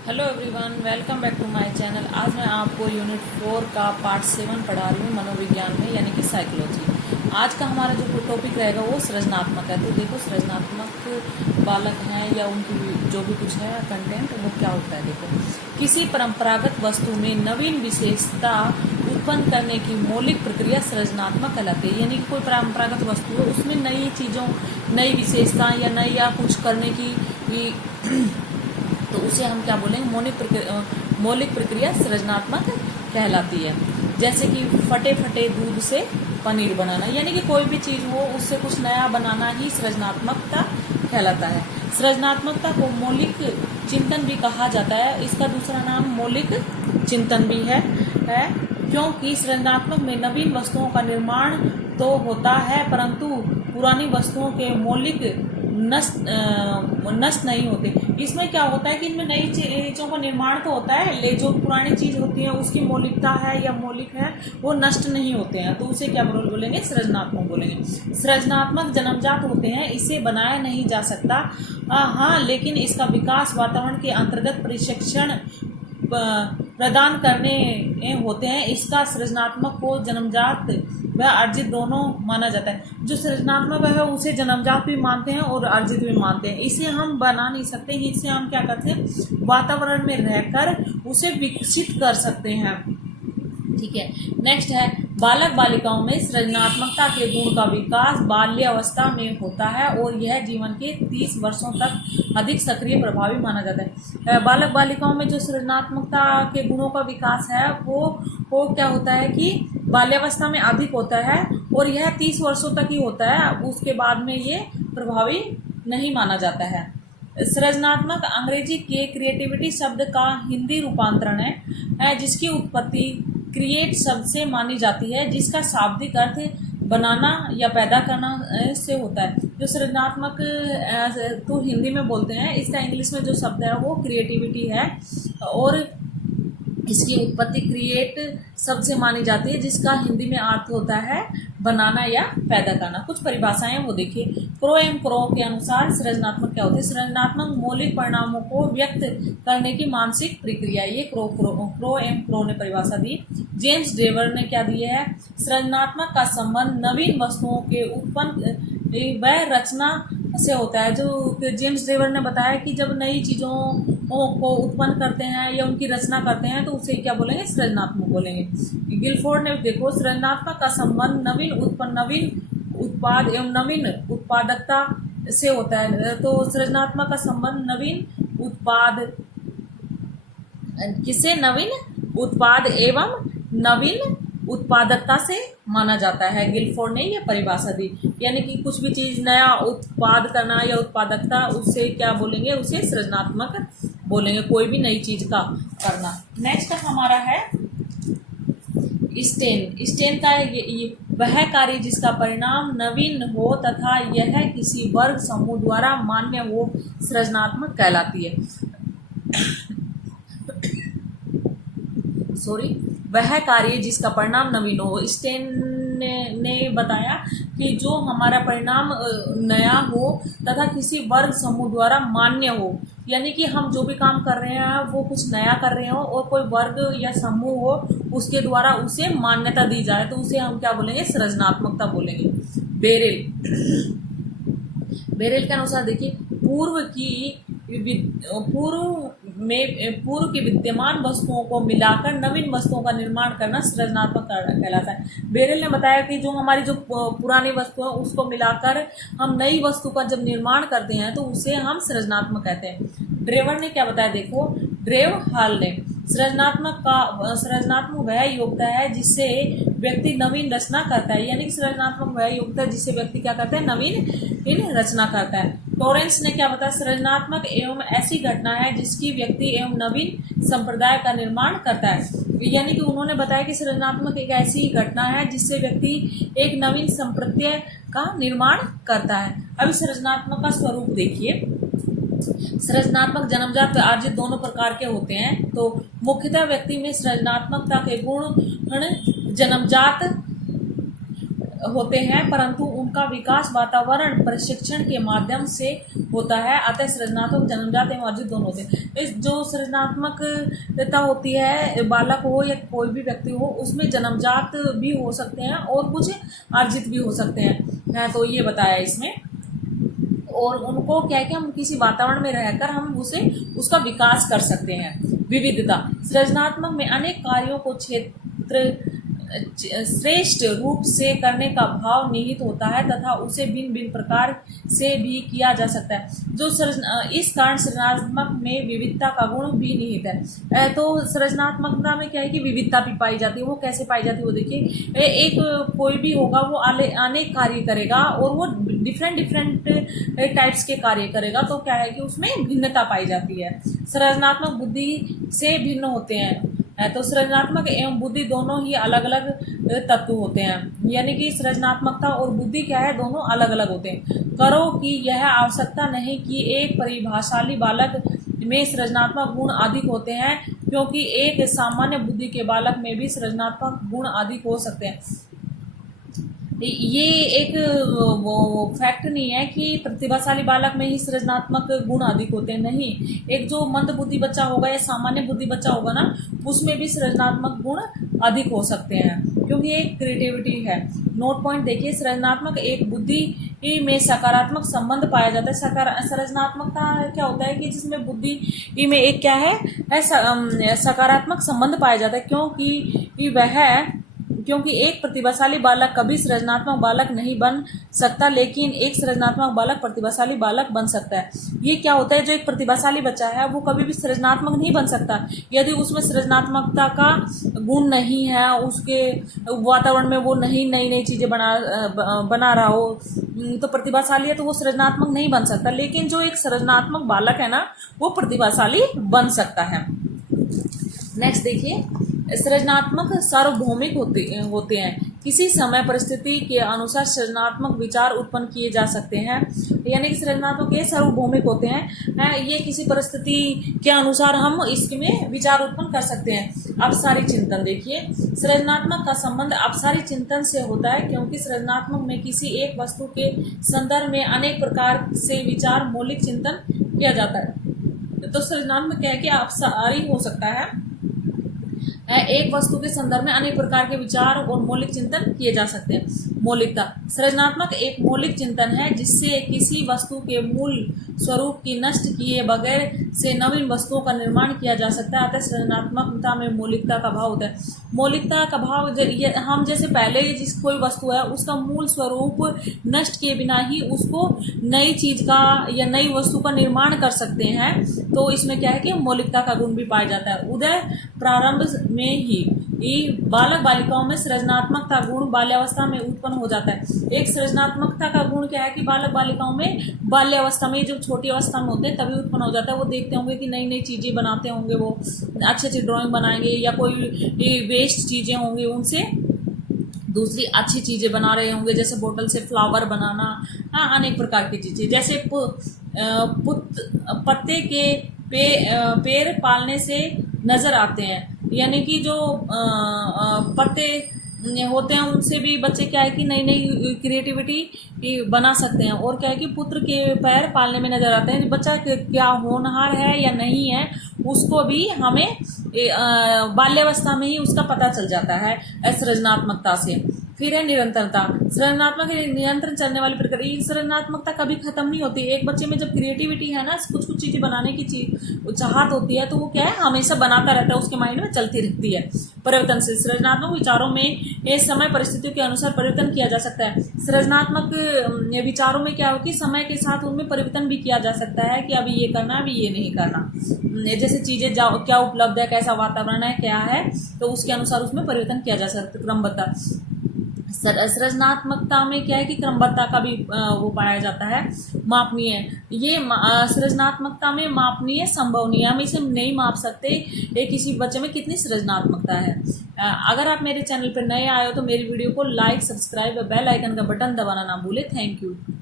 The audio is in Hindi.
Hello everyone, welcome back to my channel. आज मैं आपको यूनिट 4 का पार्ट 7 पढ़ा रही हूँ मनोविज्ञान में, यानी कि साइकोलॉजी। आज का हमारा जो टॉपिक रहेगा वो सृजनात्मक है। तो देखो, सृजनात्मक बालक हैं या उनकी जो भी कुछ है कंटेंट, वो क्या होता है। देखो, किसी परंपरागत वस्तु में नवीन विशेषता उत्पन्न करने की मौलिक प्रक्रिया सृजनात्मक कहलाती है। यानी कि कोई परंपरागत वस्तु है, उसमें नई चीज़ों, नई विशेषता या नई या कुछ करने की तो उसे हम क्या बोलेंगे, मौलिक प्रक्रिया सृजनात्मक कहलाती है। जैसे कि फटे फटे दूध से पनीर बनाना, यानी कि कोई भी चीज़ हो उससे कुछ नया बनाना ही सृजनात्मकता कहलाता है। सृजनात्मकता को मौलिक चिंतन भी कहा जाता है। इसका दूसरा नाम मौलिक चिंतन भी है क्योंकि सृजनात्मक में नवीन वस्तुओं का निर्माण तो होता है, परंतु पुरानी वस्तुओं के मौलिक नष्ट नहीं होते। इसमें क्या होता है कि इनमें नई चीजों का निर्माण तो होता है, लेकिन जो पुरानी चीज होती है उसकी मौलिकता है या मौलिक है वो नष्ट नहीं होते हैं, तो उसे क्या बोलेंगे, सृजनात्मक बोलेंगे। सृजनात्मक जन्मजात होते हैं, इसे बनाया नहीं जा सकता। हाँ, लेकिन इसका विकास वातावरण के अंतर्गत प्रशिक्षण प्रदान करने होते हैं। इसका सृजनात्मक को जन्मजात व अर्जित दोनों माना जाता है। जो सृजनात्मक है उसे जन्मजात भी मानते हैं और अर्जित भी मानते हैं। इसे हम बना नहीं सकते, इसे हम क्या करते हैं, वातावरण में रहकर उसे विकसित कर सकते हैं। ठीक है, नेक्स्ट है, बालक बालिकाओं में सृजनात्मकता के गुण का विकास बाल्यावस्था में होता है और यह जीवन के 30 वर्षों तक अधिक सक्रिय प्रभावी माना जाता है। बालक बालिकाओं में जो सृजनात्मकता के गुणों का विकास है वो क्या होता है कि बाल्यावस्था में अधिक होता है और यह 30 वर्षों तक ही होता है, उसके बाद में ये प्रभावी नहीं माना जाता है। सृजनात्मक अंग्रेजी के क्रिएटिविटी शब्द का हिंदी रूपांतरण है जिसकी उत्पत्ति क्रिएट शब्द से मानी जाती है, जिसका शाब्दिक अर्थ बनाना या पैदा करना से होता है। जो सृजनात्मक तो हिंदी में बोलते हैं, इसका इंग्लिश में जो शब्द है वो क्रिएटिविटी है और इसकी उत्पत्ति क्रिएट शब्द से मानी जाती है, जिसका हिंदी में अर्थ होता है बनाना या पैदा करना। कुछ परिभाषाएं वो देखिए। क्रो एम क्रो के अनुसार सृजनात्मक क्या होती है। सृजनात्मक मौलिक परिणामों को व्यक्त करने की मानसिक प्रक्रिया, ये क्रो एम क्रो ने परिभाषा दी। जेम्स ड्रेवर ने क्या दिया है, सृजनात्मक का संबंध नवीन वस्तुओं के उत्पन्न व रचना से होता है। जो जेम्स ड्रेवर ने बताया कि जब नई चीजों को उत्पन्न करते हैं या उनकी रचना करते हैं तो उसे क्या बोलेंगे, सृजनात्मक बोलेंगे। गिलफोर्ड ने देखो, सृजनात्मक का संबंध नवीन उत्पाद एवं नवीन उत्पादकता से होता है। तो सृजनात्मक का संबंध नवीन उत्पाद किसे, नवीन उत्पाद एवं नवीन उत्पादकता से माना जाता है। गिलफोर्ड ने यह परिभाषा दी, यानी कि कुछ भी चीज नया उत्पाद करना या उत्पादकता, उससे क्या बोलेंगे, उसे सृजनात्मक बोलेंगे, कोई भी नई चीज का करना। नेक्स्ट हमारा है स्टेन का वह कार्य जिसका परिणाम नवीन हो तथा यह किसी वर्ग समूह द्वारा मान्य हो, सृजनात्मक कहलाती है। वह कार्य जिसका परिणाम नवीन हो। स्टेन ने बताया कि जो हमारा परिणाम नया हो तथा किसी वर्ग समूह द्वारा मान्य हो, यानी कि हम जो भी काम कर रहे हैं वो कुछ नया कर रहे हो और कोई वर्ग या समूह हो उसके द्वारा उसे मान्यता दी जाए, तो उसे हम क्या बोलेंगे, सृजनात्मकता बोलेंगे। बेरेल के अनुसार देखिए, पूर्व की विद्यमान वस्तुओं को मिलाकर नवीन वस्तुओं का निर्माण करना सृजनात्मक कहलाता है। बेरेल ने बताया कि जो हमारी जो पुरानी वस्तु है उसको मिलाकर हम नई वस्तु का जब निर्माण करते हैं तो उसे हम सृजनात्मक कहते हैं। ड्रेवर ने क्या बताया, देखो, ड्रेव हॉल ने सृजनात्मक वह योग्यता है जिससे व्यक्ति नवीन रचना करता है, यानी कि सृजनात्मक वह योग्यता है जिससे व्यक्ति क्या करता है, नवीन रचना करता है। टॉरेंस ने क्या बताया, सृजनात्मक एवं ऐसी घटना है जिसकी व्यक्ति एवं नवीन संप्रदाय का निर्माण करता है, यानी कि उन्होंने बताया कि सृजनात्मक एक ऐसी घटना है जिससे व्यक्ति एक नवीन संप्रदाय का निर्माण करता है। अभी सृजनात्मक का स्वरूप देखिए। सृजनात्मक जन्मजात व अर्जित दोनों प्रकार के होते हैं। तो मुख्यतः व्यक्ति में सृजनात्मकता के गुण जन्मजात होते हैं, परंतु उनका विकास वातावरण प्रशिक्षण के माध्यम से होता है। अतः सृजनात्मक जन्मजात एवं अर्जित दोनों होते हैं। इस जो सृजनात्मकता होती है, बालक हो या कोई भी व्यक्ति हो, उसमें जन्मजात भी हो सकते हैं और कुछ अर्जित भी हो सकते हैं। तो ये बताया इसमें। और उनको क्या है कि हम किसी वातावरण में रहकर हम उसका विकास कर सकते हैं। विविधता, सृजनात्मक में अनेक कार्यों को श्रेष्ठ रूप से करने का भाव निहित होता है तथा उसे भिन्न भिन्न प्रकार से भी किया जा सकता है। इस कारण सृजनात्मक में विविधता का गुण भी निहित है। तो सृजनात्मकता में क्या है कि विविधता भी पाई जाती है। वो कैसे पाई जाती है वो देखिए, एक कोई भी होगा वो अनेक कार्य करेगा और वो डिफरेंट टाइप्स के कार्य करेगा, तो क्या है कि उसमें भिन्नता पाई जाती है। सृजनात्मक बुद्धि से भिन्न होते हैं। तो सृजनात्मक एवं बुद्धि दोनों ही अलग अलग तत्व होते हैं, यानी कि सृजनात्मकता और बुद्धि क्या है, दोनों अलग अलग होते हैं। करो कि यह आवश्यकता नहीं कि एक परिभाषाली बालक में सृजनात्मक गुण अधिक होते हैं, क्योंकि एक सामान्य बुद्धि के बालक में भी सृजनात्मक गुण अधिक हो सकते हैं। ये एक वो फैक्ट नहीं है कि प्रतिभाशाली बालक में ही सृजनात्मक गुण अधिक होते हैं, नहीं। एक जो मंद बुद्धि बच्चा होगा या सामान्य बुद्धि बच्चा होगा ना, उसमें भी सृजनात्मक गुण अधिक हो सकते हैं, क्योंकि एक क्रिएटिविटी है। नोट पॉइंट देखिए, सृजनात्मक एक बुद्धि में सकारात्मक संबंध पाया जाता है। सृजनात्मकता क्या होता है कि जिसमें बुद्धि में एक क्या है सकारात्मक संबंध पाया जाता है, क्योंकि एक प्रतिभाशाली बालक कभी सृजनात्मक बालक नहीं बन सकता, लेकिन एक सृजनात्मक बालक प्रतिभाशाली बालक बन सकता है। ये क्या होता है, जो एक प्रतिभाशाली बच्चा है वो कभी भी सृजनात्मक नहीं बन सकता यदि उसमें सृजनात्मकता का गुण नहीं है, उसके वातावरण में वो नई नई चीजें बना रहा हो। तो प्रतिभाशाली है तो वो सृजनात्मक नहीं बन सकता, लेकिन जो एक सृजनात्मक बालक है ना, वो प्रतिभाशाली बन सकता है। नेक्स्ट देखिए, सृजनात्मक सार्वभौमिक होते हैं। किसी समय परिस्थिति के अनुसार सृजनात्मक विचार उत्पन्न किए जा सकते हैं, यानी कि सृजनात्मक ये सार्वभौमिक होते हैं। ये किसी परिस्थिति के अनुसार हम इसमें विचार उत्पन्न कर सकते हैं। अपसारी चिंतन देखिए, सृजनात्मक का संबंध अपसारी चिंतन से होता है, क्योंकि सृजनात्मक में किसी एक वस्तु के संदर्भ में अनेक प्रकार से विचार मौलिक चिंतन किया जाता है। तो सृजनात्मक क्या है कि अपसारी हो सकता है, एक वस्तु के संदर्भ में अनेक प्रकार के विचार और मौलिक चिंतन किए जा सकते हैं। मौलिकता, सृजनात्मक एक मौलिक चिंतन है जिससे किसी वस्तु के मूल स्वरूप की नष्ट किए बगैर से नवीन वस्तुओं का निर्माण किया जा सकता है। अतः सृजनात्मकता में मौलिकता का भाव होता है। मौलिकता का भाव हम जैसे पहले जिस कोई वस्तु है उसका मूल स्वरूप नष्ट किए बिना ही उसको नई चीज का या नई वस्तु का निर्माण कर सकते हैं। तो इसमें क्या है कि मौलिकता का गुण भी पाया जाता है। उदय प्रारंभ में ही बालक बालिकाओं में सृजनात्मकता गुण बाल्यावस्था में उत्पन्न हो जाता है। एक सृजनात्मकता का गुण क्या है कि बालक बालिकाओं में बाल्यावस्था में, जब छोटी अवस्था में होते हैं तभी उत्पन्न हो जाता है। वो देखते होंगे कि नई नई चीजें बनाते होंगे, वो अच्छी अच्छी ड्राइंग बनाएंगे या कोई वेस्ट चीजें होंगी उनसे दूसरी अच्छी चीजें बना रहे होंगे, जैसे बोतल से फ्लावर बनाना, अनेक प्रकार की चीजें। जैसे पत्ते के पेड़ पालने से नजर आते हैं, यानी कि जो पत्ते होते हैं उनसे भी बच्चे क्या है कि नई नई क्रिएटिविटी बना सकते हैं। और क्या है कि पुत्र के पैर पालने में नजर आते हैं। बच्चा क्या होनहार है या नहीं है उसको भी हमें बाल्यावस्था में ही उसका पता चल जाता है सृजनात्मकता से। फिर है निरंतरता, सृजनात्मक निरंतर चलने वाली प्रक्रिया। सृजनात्मकता कभी खत्म नहीं होती। एक बच्चे में जब क्रिएटिविटी है ना, कुछ कुछ चीजें बनाने की चाहत होती है, तो वो क्या है हमेशा बनाता रहता है, उसके माइंड में चलती रहती है। परिवर्तनशील, सृजनात्मक विचारों में इस समय परिस्थितियों के अनुसार परिवर्तन किया जा सकता है। सृजनात्मक विचारों में क्या हो कि समय के साथ उनमें परिवर्तन भी किया जा सकता है कि अभी ये करना, अभी ये नहीं करना। जैसे चीजें क्या उपलब्ध है, कैसा वातावरण है, क्या है, तो उसके अनुसार उसमें परिवर्तन किया जा सकता है। क्रमबद्धता, सृजनात्मकता में क्या है कि क्रमबद्धता का भी वो पाया जाता है। मापनीय, ये सृजनात्मकता में मापनीय संभवनीय, हम इसे नहीं माप सकते किसी बच्चे में कितनी सृजनात्मकता है। अगर आप मेरे चैनल पर नए आए हो तो मेरी वीडियो को लाइक, सब्सक्राइब और बेल आइकन का बटन दबाना ना भूले। Thank you.